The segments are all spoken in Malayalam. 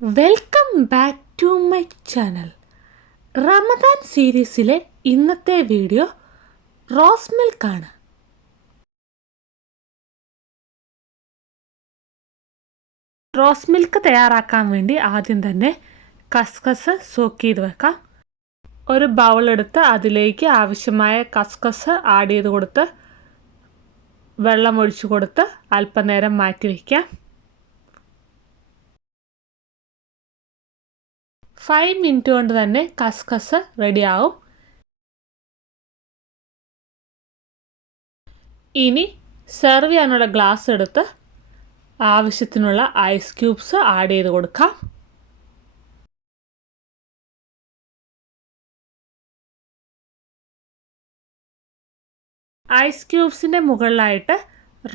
Welcome back to my channel. Ramadan സീരീസിലെ ഇന്നത്തെ വീഡിയോ റോസ് മിൽക്കാണ്. റോസ് മിൽക്ക് തയ്യാറാക്കാൻ വേണ്ടി ആദ്യം തന്നെ കസ്കസ് സോക്ക് ചെയ്ത് വെക്കാം. ഒരു ബൗൾ എടുത്ത് അതിലേക്ക് ആവശ്യമായ കസ്കസ് ആഡ് ചെയ്ത് കൊടുത്ത് വെള്ളം ഒഴിച്ചു കൊടുത്ത് അല്പനേരം മാറ്റി വയ്ക്കാം. 5 മിനിറ്റ് കൊണ്ട് തന്നെ കസ്കസ് റെഡിയാവും. ഇനി സെർവ് ചെയ്യാനുള്ള ഗ്ലാസ് എടുത്ത് ആവശ്യത്തിനുള്ള ഐസ് ക്യൂബ്സ് ആഡ് ചെയ്ത് കൊടുക്കാം. ഐസ് ക്യൂബ്സിൻ്റെ മുകളിലായിട്ട്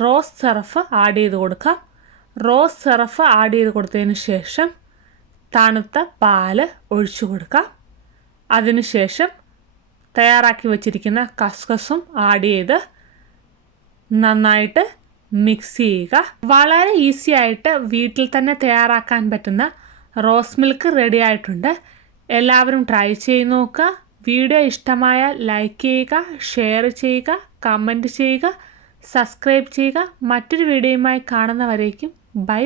റോസ് സിറപ്പ് ആഡ് ചെയ്ത് കൊടുക്കാം. റോസ് സിറപ്പ് ആഡ് ചെയ്ത് കൊടുത്തതിന് ശേഷം തണുത്ത പാല് ഒഴിച്ചു കൊടുക്കാം. അതിനുശേഷം തയ്യാറാക്കി വച്ചിരിക്കുന്ന കസ്കസും ആഡ് ചെയ്ത് നന്നായിട്ട് മിക്സ് ചെയ്യുക. വളരെ ഈസി ആയിട്ട് വീട്ടിൽ തന്നെ തയ്യാറാക്കാൻ പറ്റുന്ന റോസ് മിൽക്ക് റെഡി ആയിട്ടുണ്ട്. എല്ലാവരും ട്രൈ ചെയ്ത് നോക്കുക. വീഡിയോ ഇഷ്ടമായാൽ ലൈക്ക് ചെയ്യുക, ഷെയർ ചെയ്യുക, കമൻറ്റ് ചെയ്യുക, സബ്സ്ക്രൈബ് ചെയ്യുക. മറ്റൊരു വീഡിയോയുമായി കാണുന്നവരേക്കും ബൈ.